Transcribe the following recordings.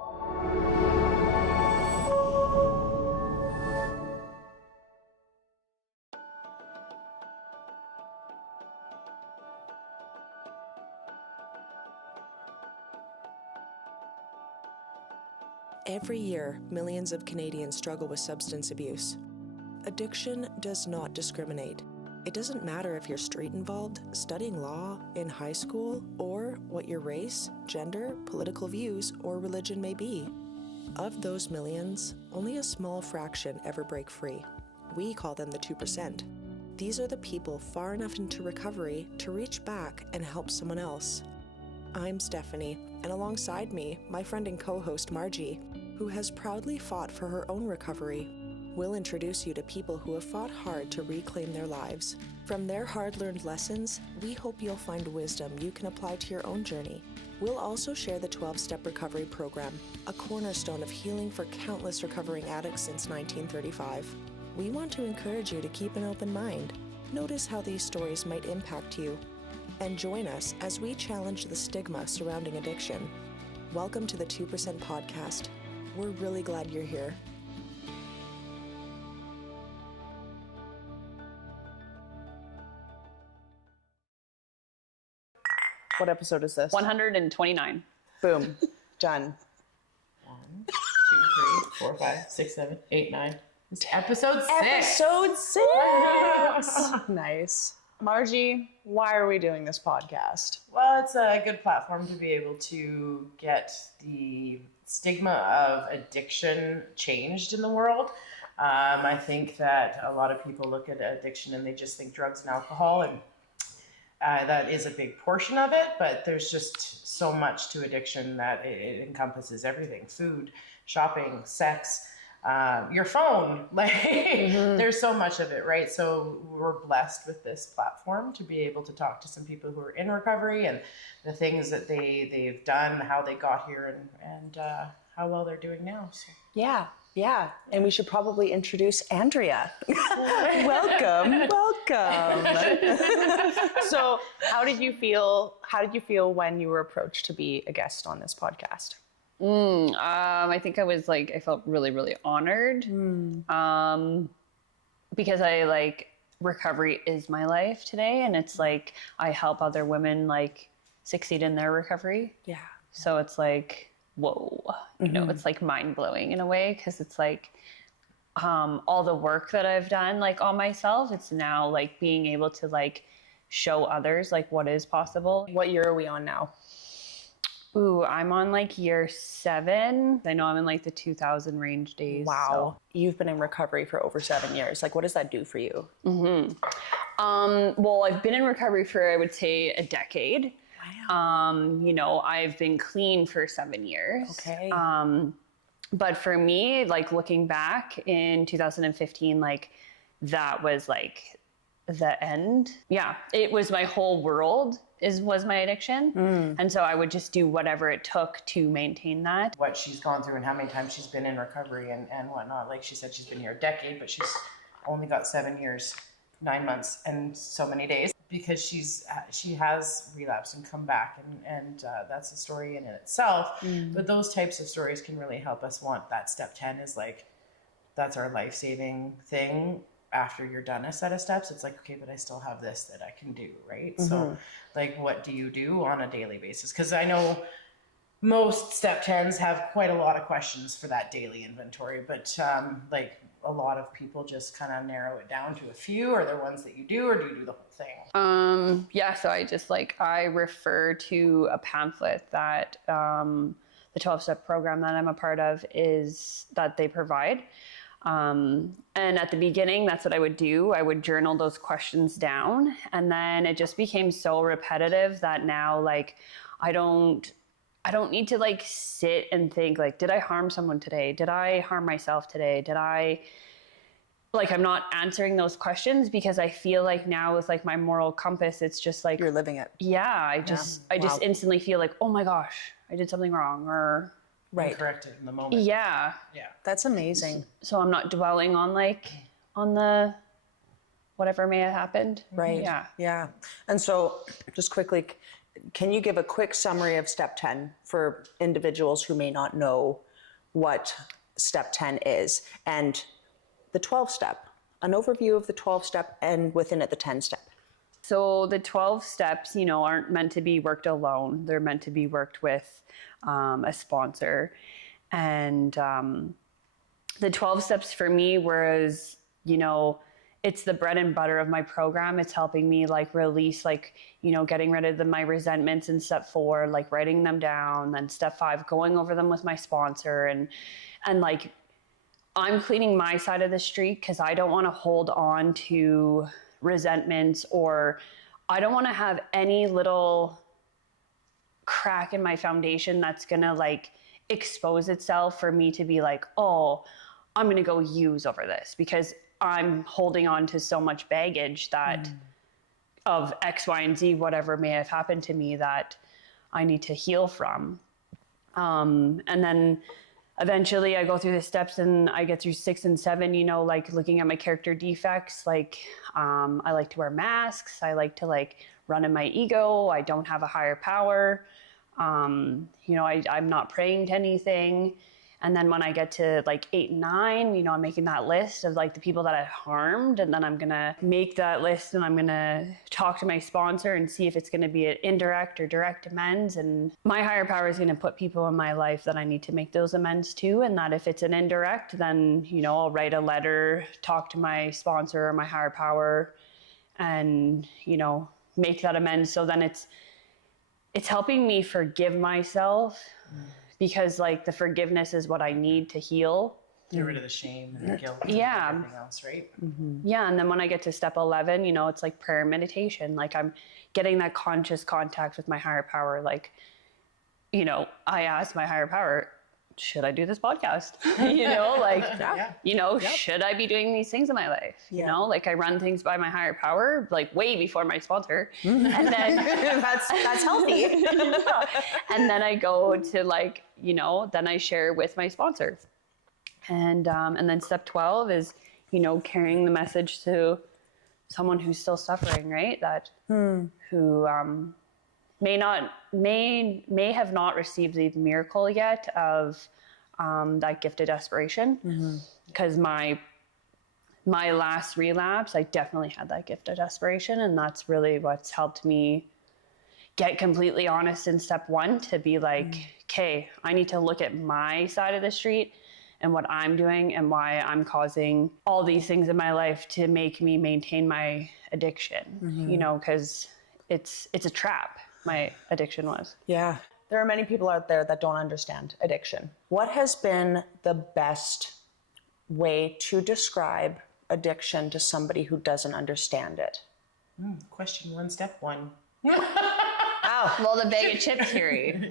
Every year, millions of Canadians struggle with substance abuse. Addiction does not discriminate. It doesn't matter if you're street involved, studying law, in high school, or what your race, gender, political views, or religion may be. Of those millions, only a small fraction ever break free. We call them the 2%. These are the people far enough into recovery to reach back and help someone else. I'm Stephanie, and alongside me, my friend and co-host Margie, who has proudly fought for her own recovery. We'll introduce you to people who have fought hard to reclaim their lives. From their hard-learned lessons, we hope you'll find wisdom you can apply to your own journey. We'll also share the 12-Step Recovery Program, a cornerstone of healing for countless recovering addicts since 1935. We want to encourage you to keep an open mind. Notice how these stories might impact you. And join us as we challenge the stigma surrounding addiction. Welcome to the 2% Podcast. We're really glad you're here. What episode is this? 129. Boom. Done. 1, 2, 3, 4, 5, 6, 7, 8, 9. It's episode 6. Episode 6. Nice. Margie, why are we doing this podcast? Well, it's a good platform to be able to get the stigma of addiction changed in the world. I think that a lot of people look at addiction and they just think drugs and alcohol, and that is a big portion of it, but there's just so much to addiction that it encompasses everything: food, shopping, sex, your phone, like there's so much of it, right? So we're blessed with this platform to be able to talk to some people who are in recovery and the things that they've done, how they got here, and how well they're doing now. So. Yeah. And we should probably introduce Andrea. Welcome. So how did you feel when you were approached to be a guest on this podcast? I think I felt really, really honored. Because recovery is my life today. And it's like, I help other women succeed in their recovery. Yeah. So it's like, whoa, you know, it's like mind blowing in a way. Cause it's like, all the work that I've done on myself, it's now being able to show others what is possible. What year are we on now? Ooh, I'm on year 7. I know I'm in the 2000 range days. Wow. So. You've been in recovery for over 7 years. What does that do for you? Well, I've been in recovery for, I would say, a decade. Wow. I've been clean for 7 years. Okay. But for me, looking back in 2015, that was the end. Yeah. It was my whole world was my addiction. And so I would just do whatever it took to maintain that. What she's gone through and how many times she's been in recovery and whatnot. Like she said, she's been here a decade, but she's only got 7 years, 9 months, and so many days because she has relapsed and come back, and that's a story in itself. But those types of stories can really help us want that step 10 is that's our life-saving thing. After you're done a set of steps, it's okay, but I still have this that I can do, right? So what do you do on a daily basis? Because I know most step 10s have quite a lot of questions for that daily inventory, but a lot of people just kind of narrow it down to a few. Are there ones that you do, or do you do the whole thing? Yeah, so I just I refer to a pamphlet that the 12-step program that I'm a part of that they provide. And at the beginning, that's what I would do. I would journal those questions down, and then it just became so repetitive that now I don't need to sit and think did I harm someone today? Did I harm myself today? Did I I'm not answering those questions because I feel now with my moral compass, it's just you're living it. Yeah. I just instantly feel oh my gosh, I did something wrong, or right. Correct it in the moment. Yeah. That's amazing. So I'm not dwelling on on the whatever may have happened. Right. Yeah. And so just quickly, can you give a quick summary of step 10 for individuals who may not know what step 10 is, and the 12 step, an overview of the 12 step and within it the 10 step? So the 12 steps, aren't meant to be worked alone. They're meant to be worked with a sponsor. And the 12 steps for me was, it's the bread and butter of my program. It's helping me release, getting rid of my resentments in step 4, writing them down. Then step 5, going over them with my sponsor. And I'm cleaning my side of the street because I don't want to hold on to resentments, or I don't want to have any little crack in my foundation that's going to expose itself for me to be oh, I'm going to go use over this because I'm holding on to so much baggage that of X, Y, and Z, whatever may have happened to me that I need to heal from. And then eventually I go through the steps and I get through 6 and 7, looking at my character defects. I like to wear masks. I like to run in my ego. I don't have a higher power. I'm not praying to anything. And then when I get to 8 and 9, I'm making that list of the people that I harmed. And then I'm going to make that list and I'm going to talk to my sponsor and see if it's going to be an indirect or direct amends. And my higher power is going to put people in my life that I need to make those amends to. And that if it's an indirect, then, I'll write a letter, talk to my sponsor or my higher power and, make that amends. So then it's helping me forgive myself. Because the forgiveness is what I need to heal. Get rid of the shame and the guilt and everything else, right? Mm-hmm. Yeah, and then when I get to step 11, it's prayer and meditation. I'm getting that conscious contact with my higher power. I ask my higher power, should I do this podcast? Should I be doing these things in my life? I run things by my higher power, way before my sponsor. And then that's healthy. And then I go to then I share with my sponsor. And then step 12 is, carrying the message to someone who's still suffering, right? That who may have not received the miracle yet of that gift of desperation. Because my last relapse, I definitely had that gift of desperation, and that's really what's helped me get completely honest in step 1 to be okay, I need to look at my side of the street and what I'm doing and why I'm causing all these things in my life to make me maintain my addiction, because it's a trap. My addiction was. Yeah. There are many people out there that don't understand addiction. What has been the best way to describe addiction to somebody who doesn't understand it? Question 1, step 1. Well, the bag of chips theory.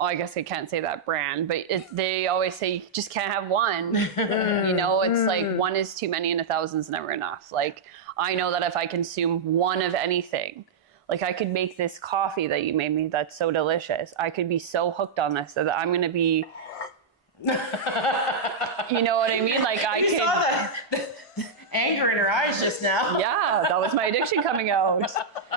I guess I can't say that brand, but they always say you just can't have one. It's one is too many and 1,000's never enough. I know that if I consume one of anything, I could make this coffee that you made me that's so delicious. I could be so hooked on this that I'm going to be, you know what I mean? I could. Saw the anger in her eyes just now. Yeah, that was my addiction coming out.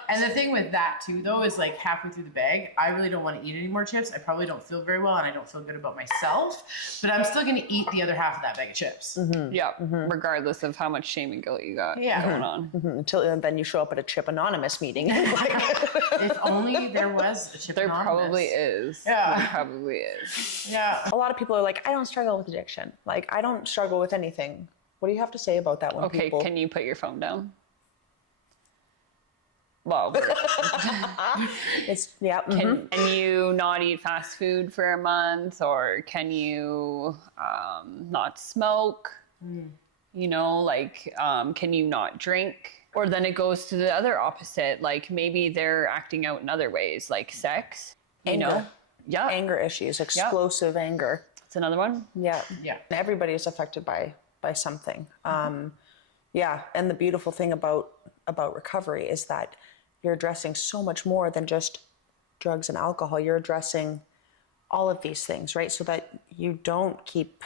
And the thing with that too, though, is halfway through the bag, I really don't want to eat any more chips. I probably don't feel very well and I don't feel good about myself, but I'm still going to eat the other half of that bag of chips. Yeah, regardless of how much shame and guilt you got going on. Until then you show up at a Chip Anonymous meeting. If only there was a Chip Anonymous. There probably is. Yeah. There probably is. Yeah. A lot of people are I don't struggle with addiction. I don't struggle with anything. What do you have to say about that when people... Okay, can you put your phone down? Well, it's Can you not eat fast food for a month, or can you not smoke? Can you not drink? Or then it goes to the other opposite. Maybe they're acting out in other ways, like sex. Anger. Yeah. Anger issues, explosive anger. That's another one. Yeah. Yeah. Everybody is affected by something. Yeah. And the beautiful thing about recovery is that you're addressing so much more than just drugs and alcohol. You're addressing all of these things, right? So that you don't keep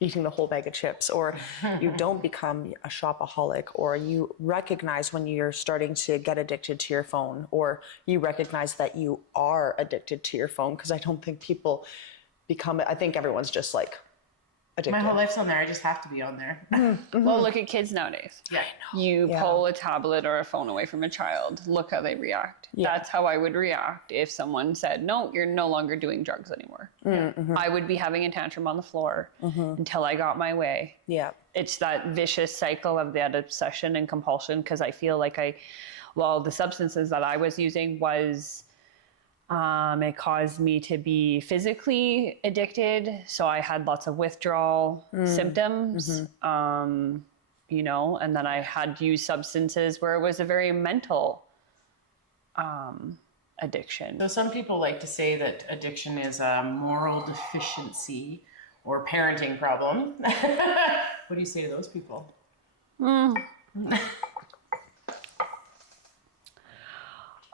eating the whole bag of chips, or you don't become a shopaholic, or you recognize when you're starting to get addicted to your phone, or you recognize that you are addicted to your phone. Because I don't think people become it. I think everyone's just like addicted. My whole life's on there. I just have to be on there. Well, look at kids nowadays. Yeah. You pull a tablet or a phone away from a child, look how they react. Yeah. That's how I would react if someone said, no, you're no longer doing drugs anymore. I would be having a tantrum on the floor until I got my way. Yeah. It's that vicious cycle of that obsession and compulsion, because I feel like the substances that I was using was, it caused me to be physically addicted. So I had lots of withdrawal symptoms, you know, and then I had used substances where it was a very mental addiction. So some people like to say that addiction is a moral deficiency or parenting problem. What do you say to those people?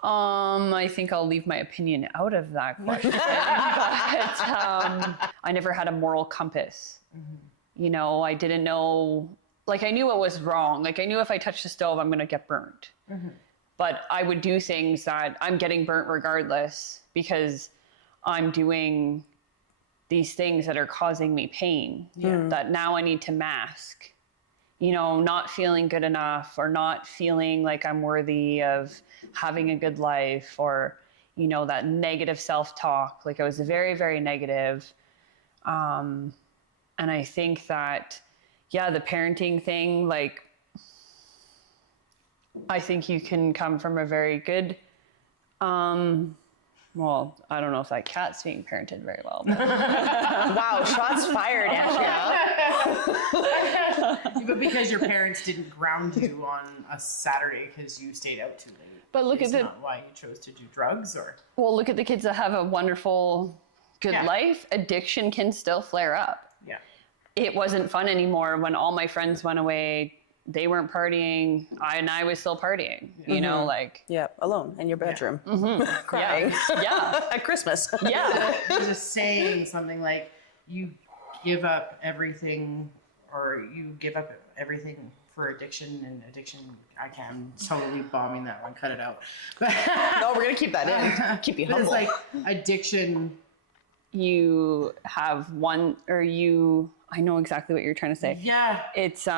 I think I'll leave my opinion out of that question. But I never had a moral compass. You know, I didn't know, like I knew what was wrong. Like I knew if I touched the stove, I'm going to get burnt. But I would do things that I'm getting burnt regardless because I'm doing these things that are causing me pain that now I need to mask. You know, not feeling good enough, or not feeling like I'm worthy of having a good life, or, you know, that negative self-talk. Like I was very, very negative. And I think that, the parenting thing, like, I think you can come from a very good, well, I don't know if that cat's being parented very well. But. Wow, shots fired, Andrea. But because your parents didn't ground you on a Saturday because you stayed out too late. But look at not why you chose to do drugs, or. Well, look at the kids that have a wonderful, good Yeah. life. Addiction can still flare up. Yeah. It wasn't fun anymore when all my friends went away. They weren't partying, I was still partying. You know, like. Yeah, alone in your bedroom, crying. Yeah. At Christmas. Yeah. Just saying something like, you give up everything, or you give up everything for addiction, and addiction, I'm totally bombing that one, cut it out. No, we're going to keep that in. Keep you But humble. it's like addiction. You have one, or I know exactly what you're trying to say. Yeah. It's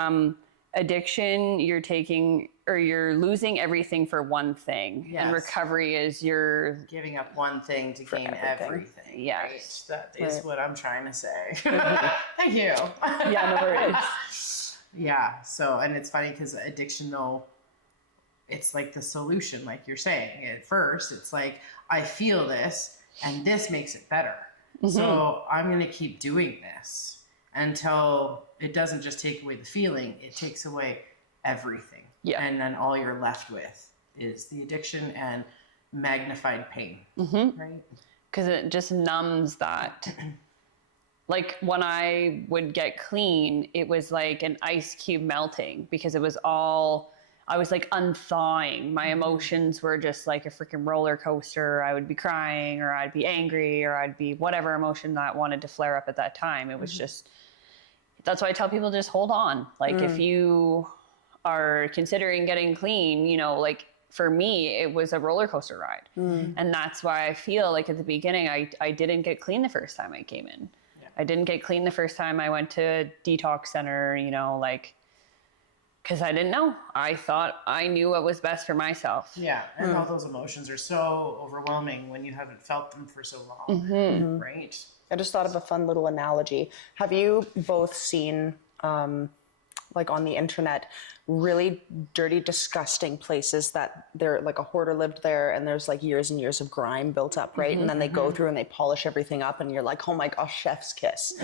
addiction, you're taking, or you're losing everything for one thing. Yes. And recovery is you're Giving up one thing to gain everything. Yes. Right? That is what I'm trying to say. Thank you. Yeah, no worries. Yeah. So, and it's funny because addiction, though, it's like the solution, like you're saying. At first, it's like, I feel this, and this makes it better. So I'm going to keep doing this until it doesn't just take away the feeling, it takes away everything. Yeah. And then all you're left with is the addiction and magnified pain. Right? Because it just numbs that. Like when I would get clean, it was like an ice cube melting, because it was all, I was like unthawing. My emotions were just like a freaking roller coaster. I would be crying, or I'd be angry, or I'd be whatever emotion that wanted to flare up at that time. It was just, that's why I tell people, just hold on. Like if you are considering getting clean, you know, like for me, it was a roller coaster ride. And that's why I feel like at the beginning, I didn't get clean the first time I came in. Yeah. I didn't get clean the first time I went to a detox center, you know, like, because I didn't know. I thought I knew what was best for myself. Yeah, and all those emotions are so overwhelming when you haven't felt them for so long, right? I just thought of a fun little analogy. Have you both seen, like on the internet, really dirty, disgusting places that they're like a hoarder lived there, and there's like years and years of grime built up, right? And then they go through and they polish everything up, and you're like, oh my gosh, chef's kiss.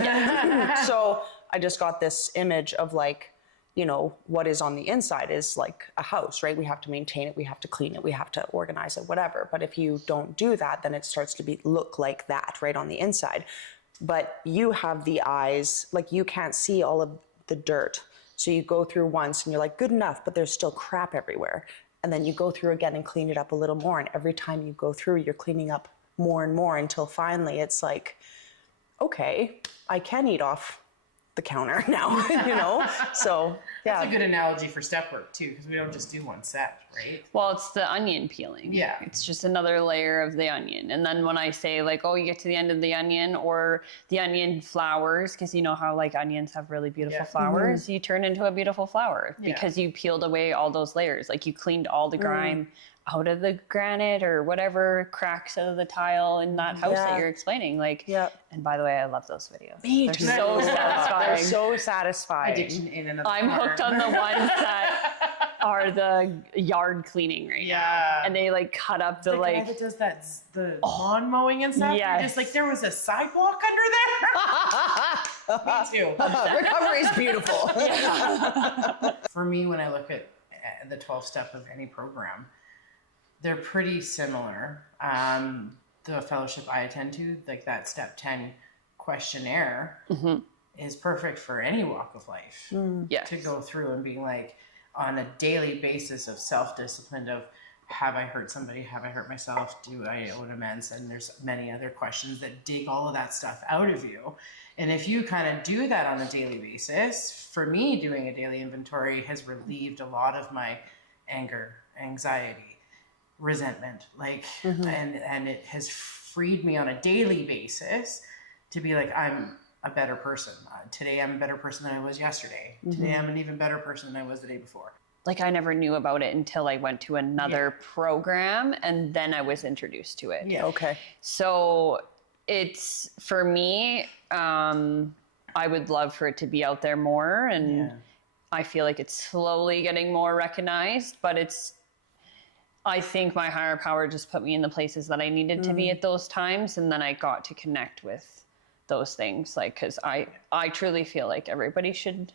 So I just got this image of like, you know, what is on the inside is like a house, right? We have to maintain it, we have to clean it, we have to organize it, whatever. But if you don't do that, then it starts to look like that, right, on the inside. But you have the eyes, like you can't see all of the dirt. So you go through once and you're like, good enough, but there's still crap everywhere. And then you go through again and clean it up a little more. And every time you go through, you're cleaning up more and more until finally it's like, okay, I can eat off the counter now, you know? So, yeah. That's a good analogy for step work too, because we don't just do one set, right? Well, it's the onion peeling. Yeah. It's just another layer of the onion. And then when I say like, oh, you get to the end of the onion, or the onion flowers, because you know how like onions have really beautiful flowers, you turn into a beautiful flower because you peeled away all those layers. Like you cleaned all the grime out of the granite or whatever cracks out of the tile in that house that you're explaining. Like, and by the way, I love those videos. They're so satisfying. They're so satisfying. Addiction in another I'm corner. hooked on the ones that are the yard cleaning right now. And they like cut up the guy that does that, the lawn mowing and stuff. You're just like, there was a sidewalk under there. Me too. Recovery is beautiful. For me, when I look at the 12 step of any program, they're pretty similar. The fellowship I attend to, like that step 10 questionnaire is perfect for any walk of life to go through and being like on a daily basis of self-discipline of, have I hurt somebody? Have I hurt myself? Do I owe amends? And there's many other questions that dig all of that stuff out of you. And if you kind of do that on a daily basis, for me, doing a daily inventory has relieved a lot of my anger, anxiety, resentment, like, and it has freed me on a daily basis to be like, I'm a better person. Today, I'm a better person than I was yesterday. Today, I'm an even better person than I was the day before. Like I never knew about it until I went to another program, and then I was introduced to it. Yeah. Okay. So it's, for me, I would love for it to be out there more, and I feel like it's slowly getting more recognized, but I think my higher power just put me in the places that I needed to be at those times. And then I got to connect with those things. Like, cause I truly feel like everybody should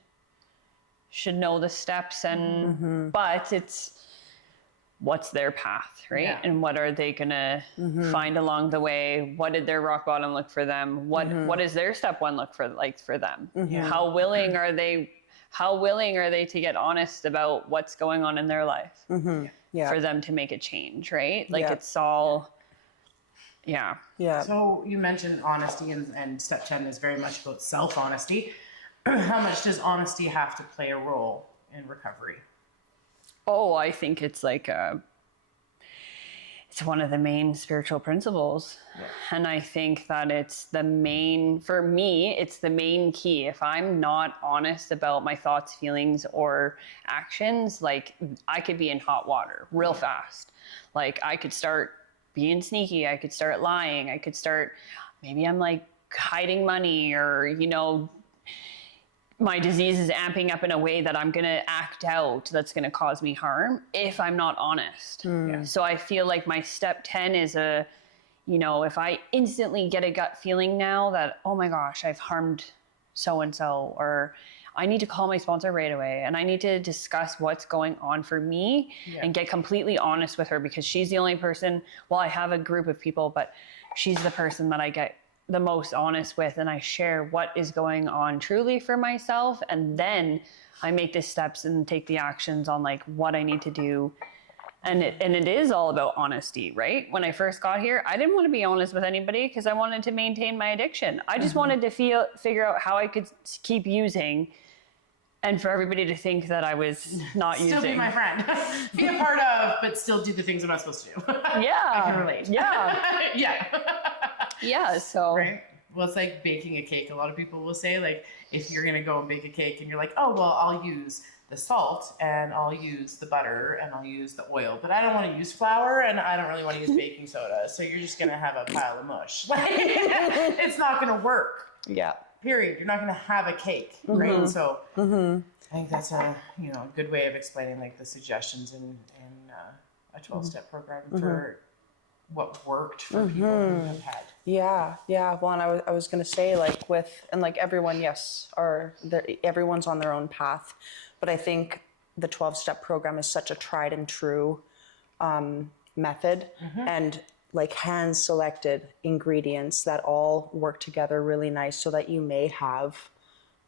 know the steps and, but it's what's their path, right? Yeah. And what are they gonna find along the way? What did their rock bottom look for them? What is their step one look for them? How willing are they to get honest about what's going on in their life? For them to make a change, right? Like it's all, So you mentioned honesty, and step 10 is very much about self-honesty. How much does honesty have to play a role in recovery? Oh, I think it's like it's one of the main spiritual principles. And I think that for me, it's the main key. If I'm not honest about my thoughts, feelings, or actions, like I could be in hot water real fast. Like I could start being sneaky. I could start lying. Maybe I'm like hiding money, or, you know, my disease is amping up in a way that I'm going to act out that's going to cause me harm if I'm not honest. So I feel like my step 10 is if I instantly get a gut feeling now that, oh my gosh, I've harmed so-and-so, or I need to call my sponsor right away and I need to discuss what's going on for me and get completely honest with her, because she's the only person, well, I have a group of people, but she's the person that I get the most honest with, and I share what is going on truly for myself, and then I make the steps and take the actions on like what I need to do. And it is all about honesty, right? When I first got here, I didn't want to be honest with anybody because I wanted to maintain my addiction. I just wanted to figure out how I could keep using, and for everybody to think that I was not using. Still be my friend. Be a part of, but still do the things I'm not supposed to do. I can relate. Yeah, so. Right? Well, it's like baking a cake. A lot of people will say, like, if you're going to go and bake a cake and you're like, oh, well, I'll use the salt and I'll use the butter and I'll use the oil, but I don't want to use flour and I don't really want to use baking soda. So you're just going to have a pile of mush. Like, it's not going to work. Yeah. Period. You're not going to have a cake, right? So I think that's a good way of explaining like the suggestions in a 12-step program for what worked for people who have had. Yeah. Well, and I was going to say, like, everyone, everyone's on their own path. But I think the 12-step program is such a tried and true method, and like hand-selected ingredients that all work together really nice so that you may have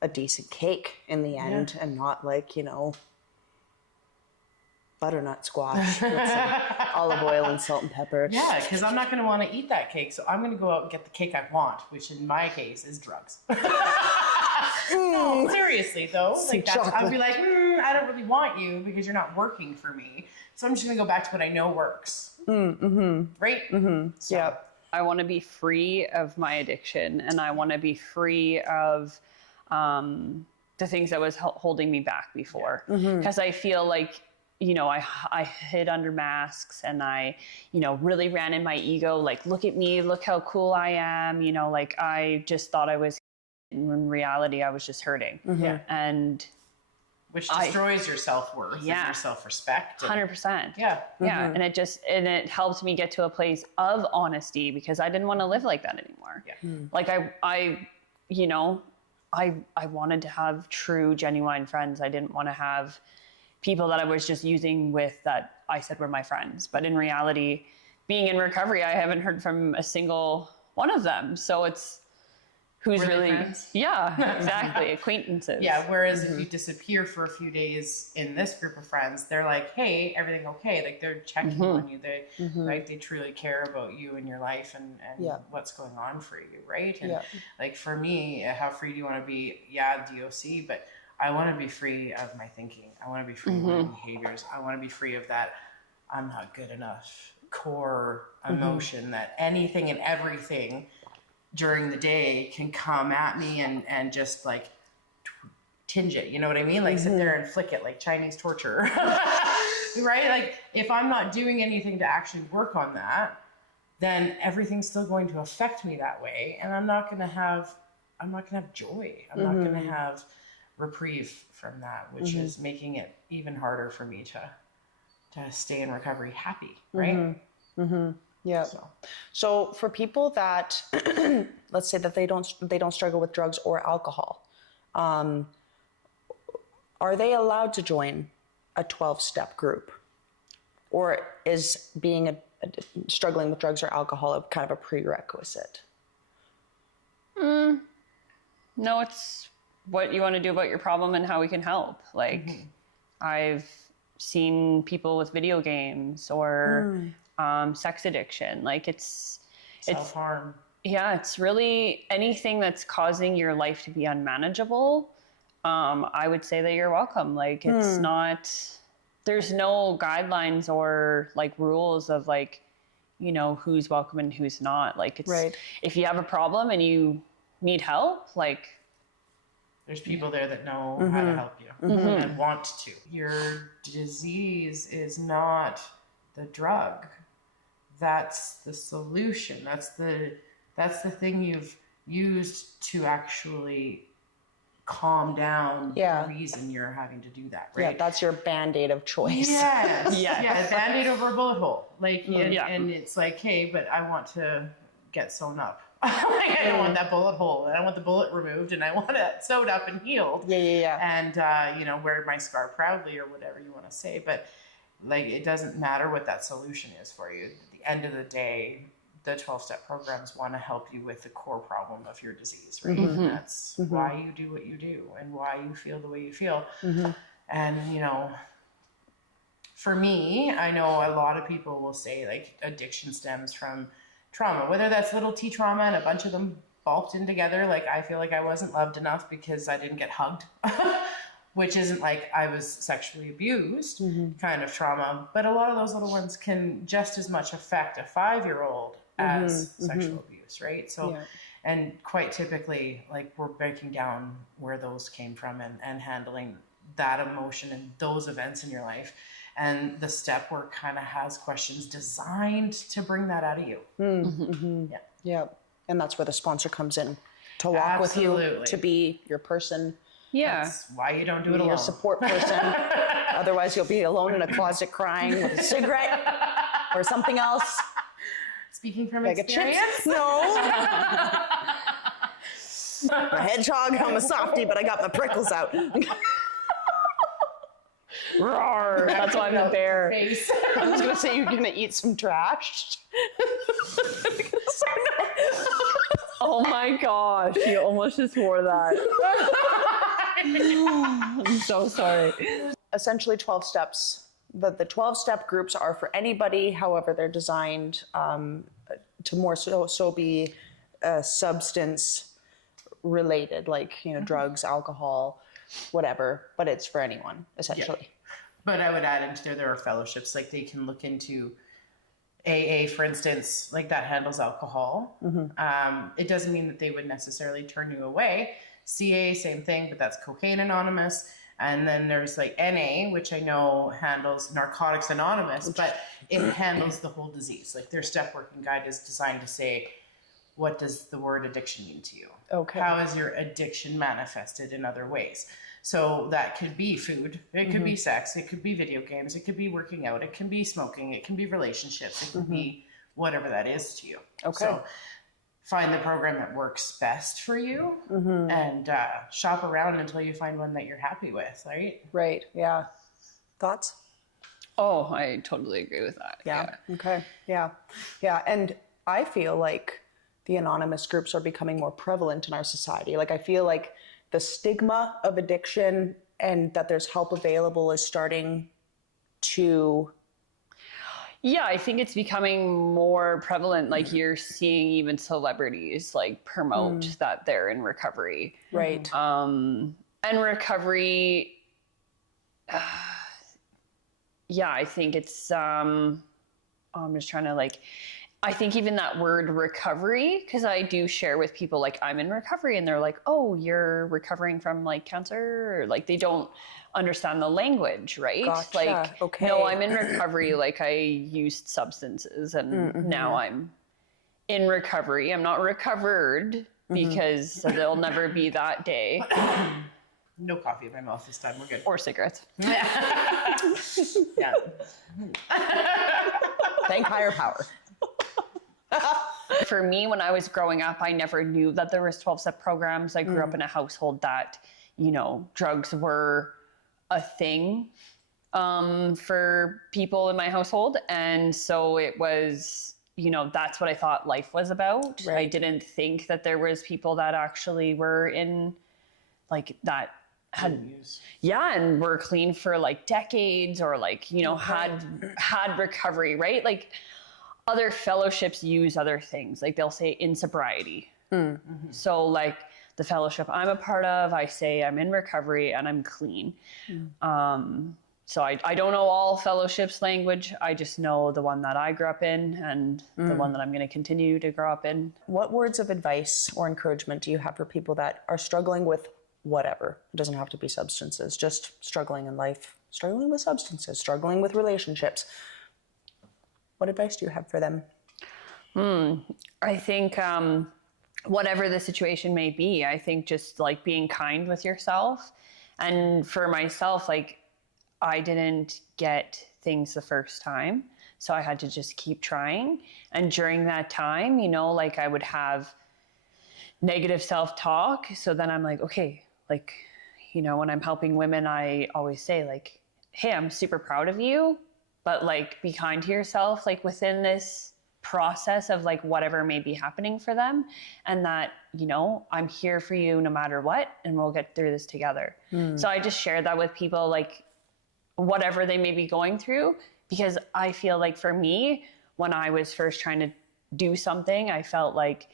a decent cake in the end, and not like, butternut squash with some olive oil and salt and pepper. Yeah, because I'm not going to want to eat that cake, so I'm going to go out and get the cake I want, which in my case is drugs. No, seriously though, like that's, I'd be like, I don't really want you because you're not working for me. So I'm just gonna go back to what I know works. Right? So, Yeah. I want to be free of my addiction, and I want to be free of the things that was holding me back before. Because I feel like, you know, I hid under masks, and I, you know, really ran in my ego. Like, look at me, look how cool I am. You know, like I just thought I was, in reality, I was just hurting. And which destroys your self-worth and your self-respect. 100%. Yeah. Yeah. And it helped me get to a place of honesty, because I didn't want to live like that anymore. Like I you know, I wanted to have true, genuine friends. I didn't want to have people that I was just using with that I said were my friends. But in reality, being in recovery, I haven't heard from a single one of them. So it's who's really friends? Yeah, exactly. Acquaintances. Yeah. Whereas if you disappear for a few days in this group of friends, they're like, hey, everything okay? Like they're checking on you. They right, they truly care about you and your life and what's going on for you, right? And like for me, how free do you want to be? Yeah, DOC, but I want to be free of my thinking. I want to be free of my behaviors. I want to be free of that I'm not good enough core emotion that anything and everything during the day can come at me and just like tinge it, you know what I mean? Like sit there and flick it like Chinese torture, right? Like if I'm not doing anything to actually work on that, then everything's still going to affect me that way. And I'm not going to have joy. I'm not going to have reprieve from that, which is making it even harder for me to stay in recovery happy, right? Yeah. So for people that, let's say that they don't struggle with drugs or alcohol, are they allowed to join a 12-step group, or is being struggling with drugs or alcohol kind of a prerequisite? No, it's what you want to do about your problem and how we can help. Like I've seen people with video games or sex addiction. Like it's self-harm. Yeah, it's really anything that's causing your life to be unmanageable. I would say that you're welcome. Like it's not, there's no guidelines or like rules of like, you know, who's welcome and who's not. Like it's, if you have a problem and you need help, like there's people there that know how to help you and want to. Your disease is not the drug. That's the solution. That's the thing you've used to actually calm down the reason you're having to do that, right? Yeah, that's your Band-Aid of choice. Yes. Yeah, Band-Aid over a bullet hole. Like, and it's like, hey, but I want to get sewn up. Like, I don't want that bullet hole, and I want the bullet removed, and I want it sewed up and healed. And, you know, wear my scar proudly or whatever you want to say. But, like, it doesn't matter what that solution is for you. At the end of the day, the 12-step programs want to help you with the core problem of your disease, right? And that's why you do what you do and why you feel the way you feel. And, you know, for me, I know a lot of people will say, like, addiction stems from trauma, whether that's little T trauma and a bunch of them bulked in together. Like, I feel like I wasn't loved enough because I didn't get hugged, which isn't like I was sexually abused kind of trauma. But a lot of those little ones can just as much affect a 5-year-old as sexual abuse, right? So, and quite typically, like, we're breaking down where those came from and handling that emotion and those events in your life. And the step work kind of has questions designed to bring that out of you. Yeah. And that's where the sponsor comes in to walk with you, to be your person. That's why you don't do it alone. Your support person. Otherwise, you'll be alone in a closet crying with a cigarette or something else. Speaking from Bag experience? of chips? No. I'm a hedgehog. I'm a softie, but I got my prickles out. Roar. That's why I'm a bear. I was going to say you're going to eat some trash. Oh my gosh, you almost just wore that. I'm so sorry. Essentially 12 steps. The 12-step groups are for anybody, however they're designed to more so be substance related, like, you know, drugs, alcohol, whatever, but it's for anyone, essentially. Yeah. But I would add into there are fellowships, like they can look into AA, for instance, like that handles alcohol. It doesn't mean that they would necessarily turn you away. CA, same thing, but that's Cocaine Anonymous. And then there's like NA, which I know handles Narcotics Anonymous, but it handles the whole disease. Like their step working guide is designed to say, what does the word addiction mean to you? Okay. How is your addiction manifested in other ways? So that could be food, it could be sex, it could be video games, it could be working out, it can be smoking, it can be relationships, it could be whatever that is to you. Okay. So find the program that works best for you and shop around until you find one that you're happy with, right? Right. Yeah. Thoughts? Oh, I totally agree with that. Yeah. Okay. Yeah. Yeah. And I feel like the anonymous groups are becoming more prevalent in our society. Like I feel like the stigma of addiction and that there's help available is starting to... Yeah, I think it's becoming more prevalent. Like you're seeing even celebrities like promote that they're in recovery. Right. And recovery, yeah, I think it's, I'm just trying to like, I think even that word recovery, because I do share with people like I'm in recovery and they're like, oh, you're recovering from like cancer, or like they don't understand the language, right? Gotcha. Like, Okay. no, I'm in recovery. Like I used substances and now I'm in recovery. I'm not recovered because there'll never be that day. No coffee in my mouth this time, we're good. Or cigarettes. Yeah. Thank higher power. For me, when I was growing up, I never knew that there was 12-step programs. I grew up in a household that, you know, drugs were a thing for people in my household. And so it was, you know, that's what I thought life was about. Right. I didn't think that there was people that actually were in like that had, yeah, and were clean for like decades or like, you know, had recovery, right? Like other fellowships use other things. Like they'll say in sobriety. So like the fellowship I'm a part of, I say I'm in recovery and I'm clean. So I don't know all fellowships language. I just know the one that I grew up in and the one that I'm going to continue to grow up in. What words of advice or encouragement do you have for people that are struggling with whatever? It doesn't have to be substances, just struggling in life, struggling with substances, struggling with relationships. What advice do you have for them? I think whatever the situation may be, I think just like being kind with yourself. And for myself, like I didn't get things the first time. So I had to just keep trying. And during that time, you know, like I would have negative self-talk. So then I'm like, okay, like, you know, when I'm helping women, I always say like, hey, I'm super proud of you, but like be kind to yourself, like within this process of like whatever may be happening for them, and that, you know, I'm here for you no matter what, and we'll get through this together. So I just share that with people, like whatever they may be going through, because I feel like for me, when I was first trying to do something, I felt like,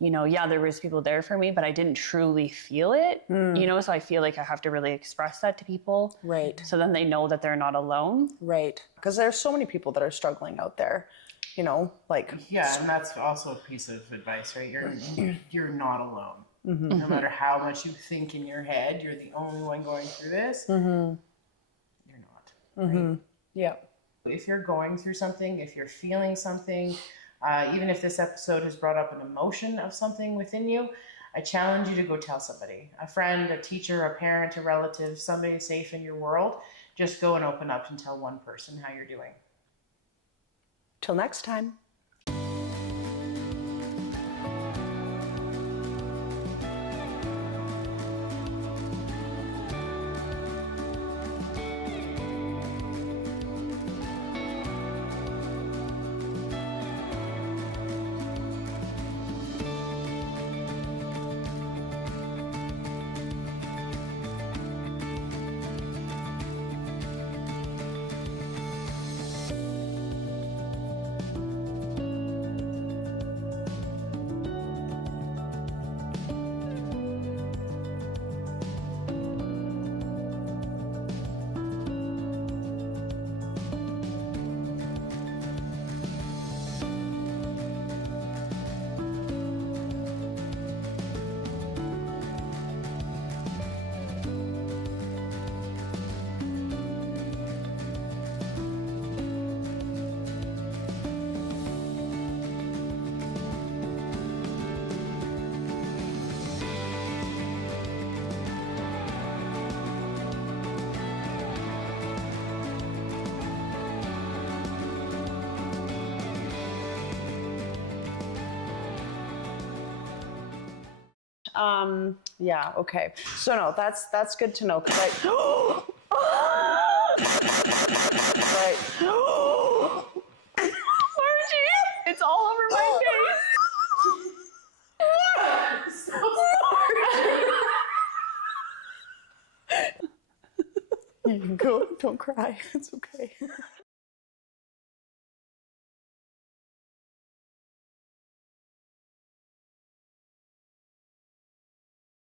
you know, yeah, there was people there for me, but I didn't truly feel it, you know, so I feel like I have to really express that to people. Right. So then they know that they're not alone. Right. Because there's so many people that are struggling out there, you know, like... Yeah, and that's also a piece of advice, right? You're not alone. No matter how much you think in your head, you're the only one going through this, you're not. Right? Yeah. If you're going through something, if you're feeling something, even if this episode has brought up an emotion of something within you, I challenge you to go tell somebody, a friend, a teacher, a parent, a relative, somebody safe in your world. Just go and open up and tell one person how you're doing. Till next time. Yeah, okay. So no, that's good to know, because I right. Margie, it's all over my face. You can go, don't cry, it's okay.